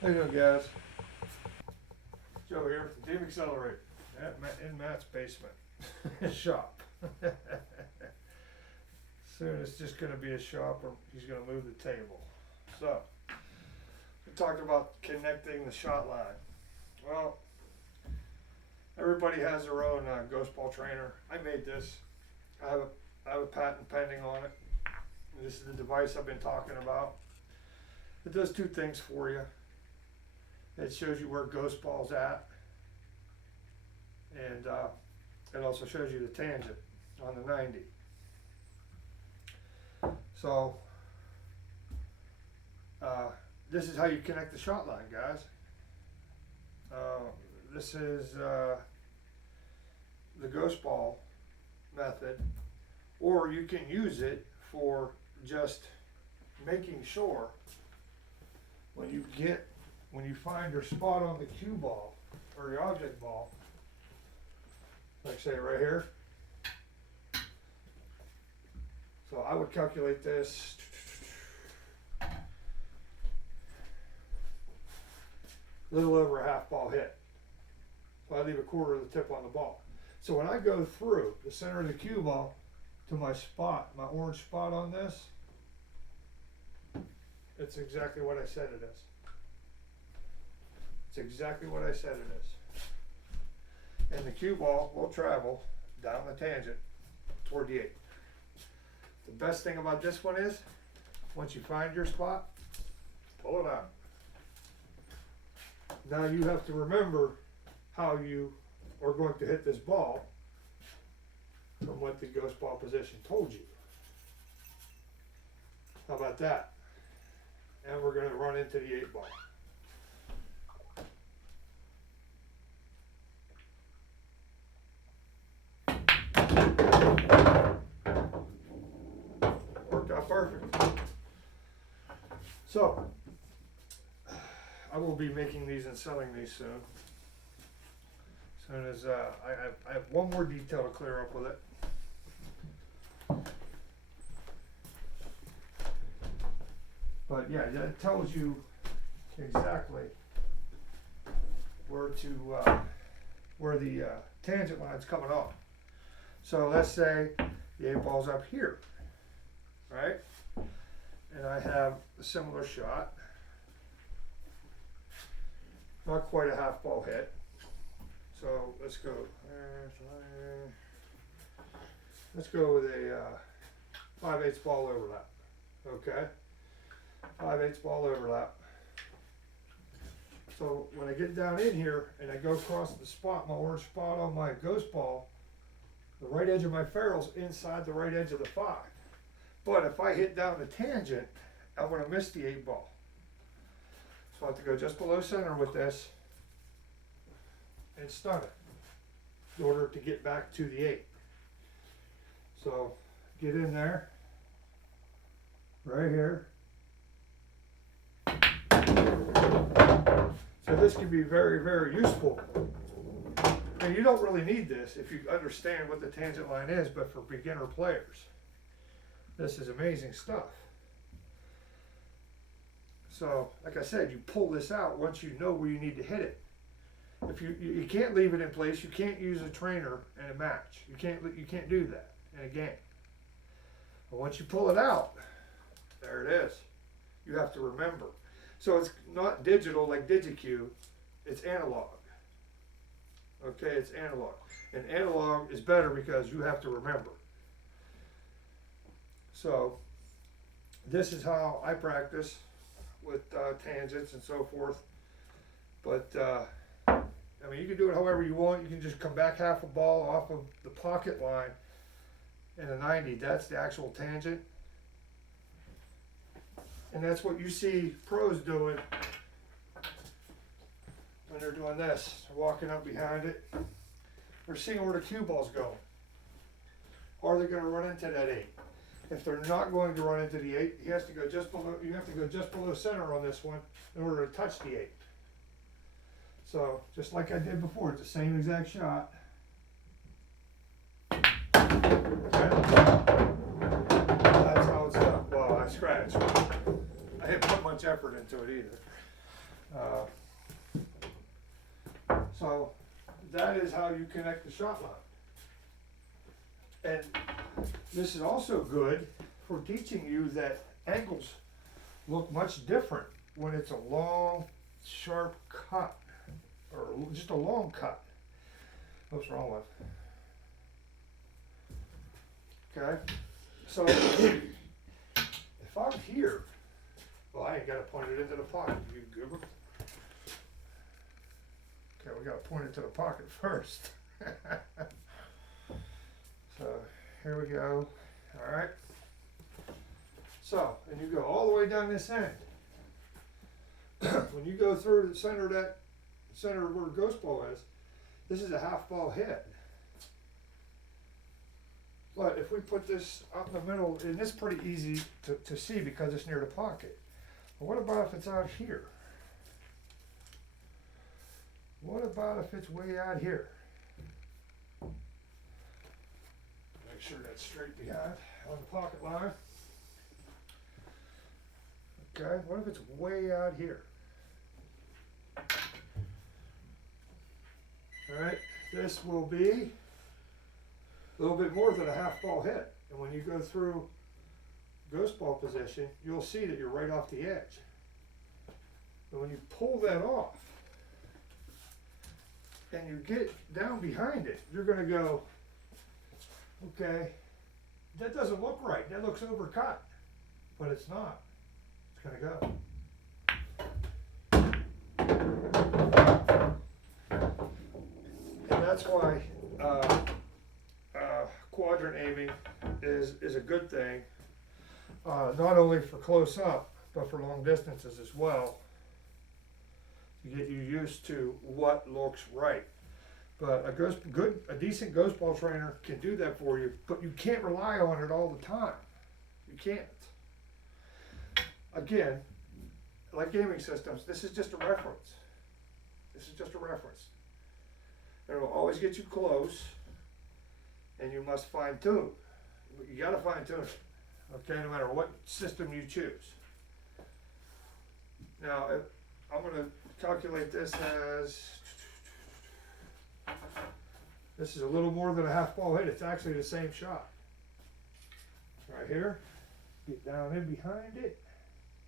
How you doing, guys? Joe here from Team XLR8 in Matt's basement shop. Soon it's just going to be a shop, or he's going to move the table. So we talked about connecting the shot line. Well, everybody has their own ghost ball trainer. I made this. I have a patent pending on it. And this is the device I've been talking about. It does two things for you. It shows you where ghost ball's at, and it also shows you the tangent on the 90. So this is how you connect the shot line, guys. This is the ghost ball method, or you can use it for just making sure when you find your spot on the cue ball or your object ball, like say right here. So I would calculate this a little over a half ball hit. So I leave a quarter of the tip on the ball. So when I go through the center of the cue ball to my spot, my orange spot on this, it's exactly what I said it is. It's exactly what I said it is. And the cue ball will travel down the tangent toward the 8. The best thing about this one is, once you find your spot, pull it out. Now you have to remember how you are going to hit this ball from what the ghost ball position told you. How about that? And we're going to run into the 8 ball. Worked out perfect. So I will be making these and selling these soon. As soon as I have one more detail to clear up with it. But yeah, it tells you exactly where the tangent line's coming off. So let's say the 8 ball's up here, right? And I have a similar shot. Not quite a half ball hit. So let's go. Let's go with a 5/8 ball overlap. Okay, 5/8 ball overlap. So when I get down in here and I go across the spot, my orange spot on my ghost ball, the right edge of my ferrule's inside the right edge of the 5. But if I hit down the tangent, I'm going to miss the 8 ball. So I have to go just below center with this and stun it in order to get back to the 8. So get in there, right here. So this can be very, very useful. And you don't really need this if you understand what the tangent line is, but for beginner players, this is amazing stuff. So, like I said, you pull this out once you know where you need to hit it. If you can't leave it in place, you can't use a trainer in a match. You can't do that in a game. But once you pull it out, there it is. You have to remember. So it's not digital like DigiQ, it's analog. Okay, it's analog. And analog is better because you have to remember. So this is how I practice with tangents and so forth. But I mean, you can do it however you want. You can just come back half a ball off of the pocket line in a 90. That's the actual tangent. And that's what you see pros doing when they're doing this. They're walking up behind it. They're seeing where the cue ball's going. Are they going to run into that 8? If they're not going to run into the 8, he has to go just below. You have to go just below center on this one in order to touch the 8. So just like I did before, it's the same exact shot. Okay. That's how it's done. Well, I scratched. I didn't put much effort into it either. So that is how you connect the shot line. And this is also good for teaching you that angles look much different when it's a long, sharp cut, or just a long cut. What's wrong with? Okay, so if I'm here, well, I ain't got to point it into the pocket. You Google. Okay, we got to point it to the pocket first. So here we go. All right. So, and you go all the way down this end. When you go through the center of that center of where the ghost ball is, this is a half ball head. But if we put this out in the middle, and it's pretty easy to see because it's near the pocket. But what about if it's out here? What about if it's way out here? Make sure that's straight behind on the pocket line. Okay, what if it's way out here? All right, this will be a little bit more than a half ball head. And when you go through ghost ball position, you'll see that you're right off the edge. But when you pull that off and you get down behind it, you're going to go, okay, that doesn't look right. That looks overcut, but it's not. It's going to go. And that's why quadrant aiming is a good thing, not only for close up, but for long distances as well, to get you used to what looks right. But a decent ghost ball trainer can do that for you, but you can't rely on it all the time. You can't. Again, like gaming systems, this is just a reference. This is just a reference. It will always get you close, and you must fine tune. You got to fine tune it, okay, no matter what system you choose. Now, I'm going to calculate this as, this is a little more than a half ball hit. It's actually the same shot. Right here, get down in behind it,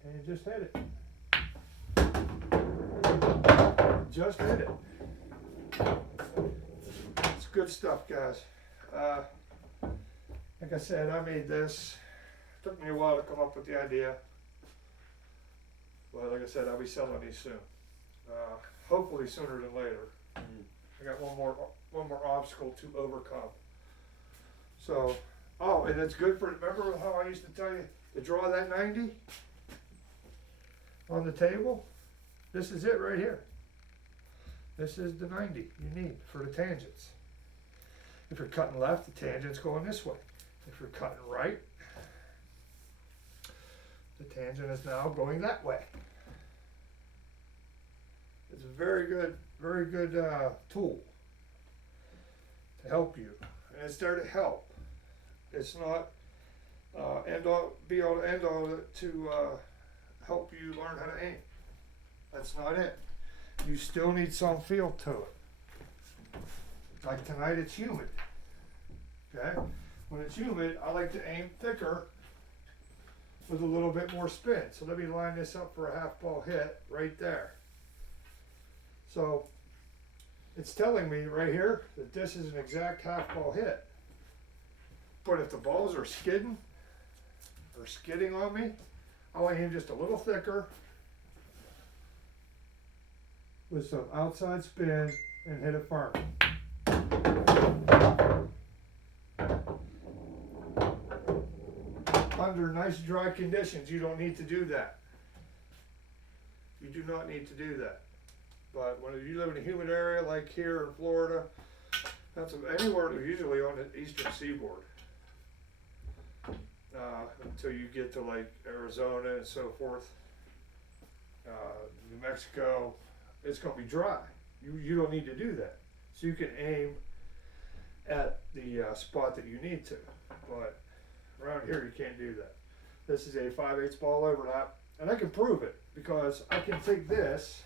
and just hit it. Just hit it. It's good stuff, guys. Like I said, I made this. It took me a while to come up with the idea. But like I said, I'll be selling these soon. Hopefully sooner than later. I got one more obstacle to overcome. So, oh, and it's good for, remember how I used to tell you to draw that 90 on the table? This is it right here. This is the 90 you need for the tangents. If you're cutting left, the tangent's going this way. If you're cutting right, the tangent is now going that way. It's a very good tool to help you, and it's there to help. It's not be all to end all to help you learn how to aim. That's not it. You still need some feel to it. Like tonight, it's humid. Okay, when it's humid, I like to aim thicker with a little bit more spin. So let me line this up for a half ball hit right there. So it's telling me right here that this is an exact half ball hit. But if the balls are skidding on me, I'll aim just a little thicker with some outside spin and hit it firm. Under nice dry conditions, you don't need to do that. You do not need to do that. But when you live in a humid area like here in Florida, that's anywhere usually on the eastern seaboard. Until you get to like Arizona and so forth, New Mexico, it's going to be dry. You don't need to do that. So you can aim at the spot that you need to. But around here you can't do that. This is a 5/8 ball overlap, and I can prove it because I can take this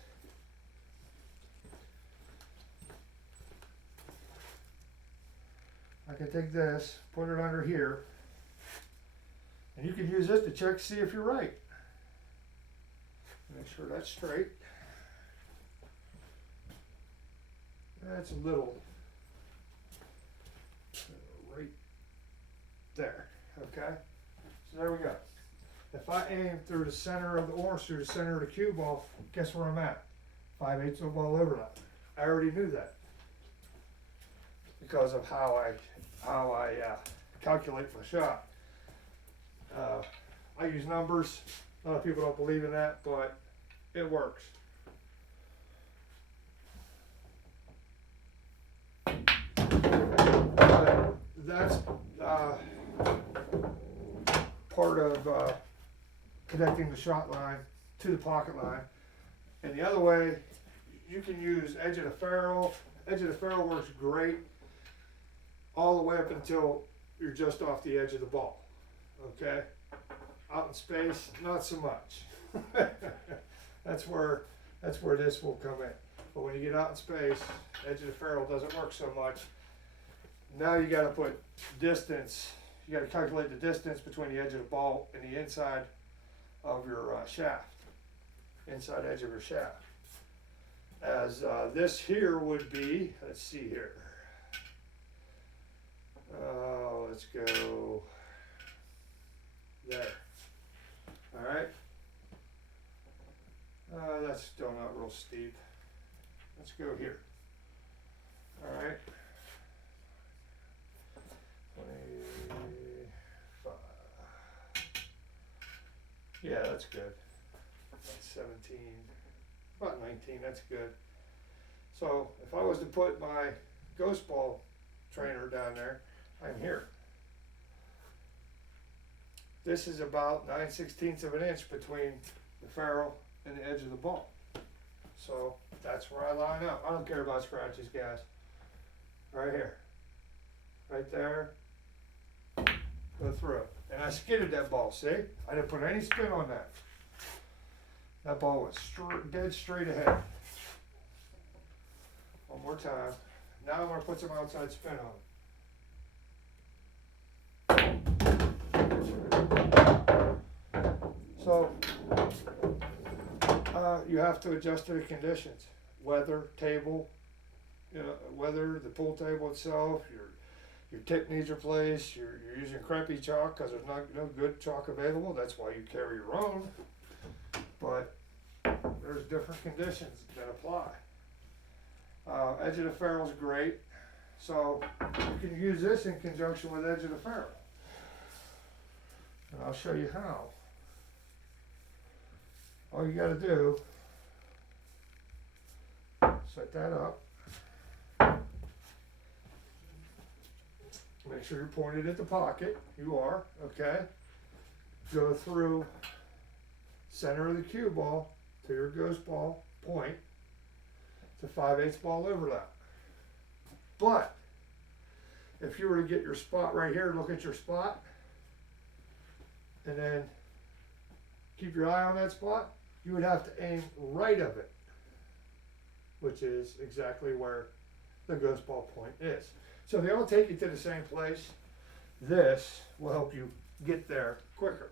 I can take this, put it under here, and you can use this to check to see if you're right. Make sure that's straight. That's a little right there, okay? So there we go. If I aim through the center of the orange, through the center of the cue ball, guess where I'm at? 5/8 of ball overlap. I already knew that because of how I calculate my shot. I use numbers. A lot of people don't believe in that, but it works. That's part of connecting the shot line to the pocket line. And the other way, you can use edge of the ferrule. Edge of the ferrule works great all the way up until you're just off the edge of the ball. Okay? Out in space, not so much. that's where this will come in. But when you get out in space, edge of the ferrule doesn't work so much. Now you got to put distance. You got to calculate the distance between the edge of the ball and the inside of your shaft, inside edge of your shaft. As this here would be, let's see here. Let's go there. All right. That's still not real steep. Let's go here. All right. 25. Yeah, that's good. That's 17. About 19. That's good. So if I was to put my ghost ball trainer down there, I'm here. This is about 9/16 of an inch between the ferrule and the edge of the ball. So that's where I line up. I don't care about scratches, guys. Right here. Right there. Go through it. And I skidded that ball, see? I didn't put any spin on that. That ball went dead straight ahead. One more time. Now I'm going to put some outside spin on it. So you have to adjust to the conditions. Weather, table, weather, the pool table itself, your tip needs replaced, you're using crappy chalk because there's no good chalk available. That's why you carry your own. But there's different conditions that apply. Edge of the ferrule is great. So you can use this in conjunction with edge of the ferrule. And I'll show you how. All you got to do, set that up. Make sure you're pointed at the pocket. You are, okay? Go through center of the cue ball to your ghost ball point to 5/8 ball overlap. But if you were to get your spot right here, look at your spot, and then keep your eye on that spot, you would have to aim right of it, which is exactly where the ghost ball point is. So they all take you to the same place. This will help you get there quicker.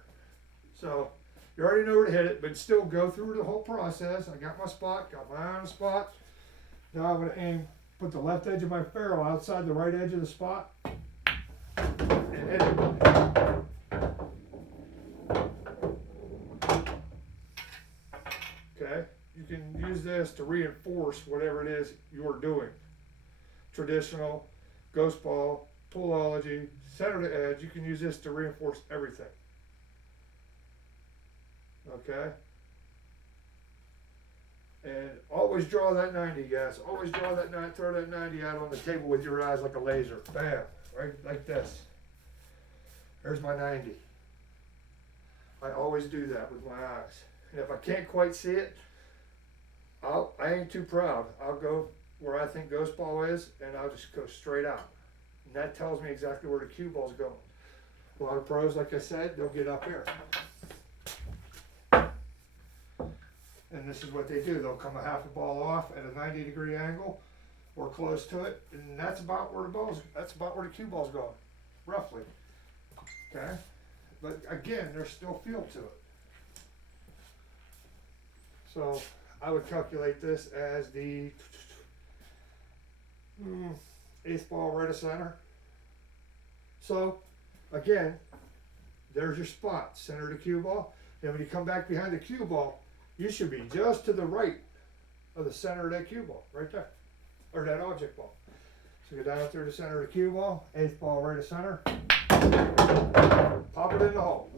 So you already know where to hit it, but still go through the whole process. I got my spot, got my eye on the spot. Now I'm going to aim, put the left edge of my ferrule outside the right edge of the spot, and hit it. Okay, you can use this to reinforce whatever it is you're doing. Traditional, ghost ball, poolology, center to edge, you can use this to reinforce everything. Okay? And always draw that 90, guys. Always draw that 90, throw that 90 out on the table with your eyes like a laser. Bam, right like this. There's my 90. I always do that with my eyes. And if I can't quite see it, I ain't too proud. I'll go where I think ghost ball is, and I'll just go straight out. And that tells me exactly where the cue ball's going. A lot of pros, like I said, they'll get up here. And this is what they do. They'll come a half a ball off at a 90-degree angle, or close to it, and that's about where the cue ball's going, roughly. Okay, but again, there's still feel to it. So I would calculate this as the 8th ball right of center. So again, there's your spot, center of the cue ball. And when you come back behind the cue ball, you should be just to the right of the center of that cue ball, right there, or that object ball. So go down through the center of the cue ball, 8th ball right of center, pop it in the hole.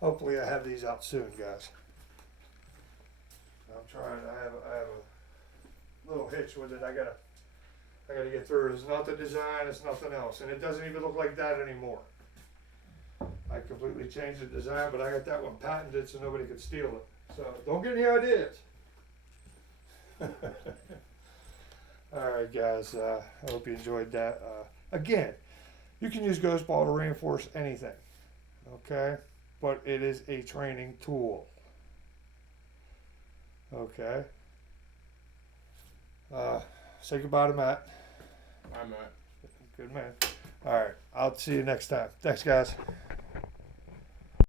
Hopefully I have these out soon, guys. I'm trying. I have a little hitch with it. I gotta get through it. It's not the design. It's nothing else, and it doesn't even look like that anymore. I completely changed the design, but I got that one patented so nobody could steal it. So don't get any ideas. All right, guys. I hope you enjoyed that. Again, you can use ghost ball to reinforce anything. Okay. But it is a training tool. Okay. Say goodbye to Matt. Bye, Matt. Good man. All right. I'll see you next time. Thanks, guys.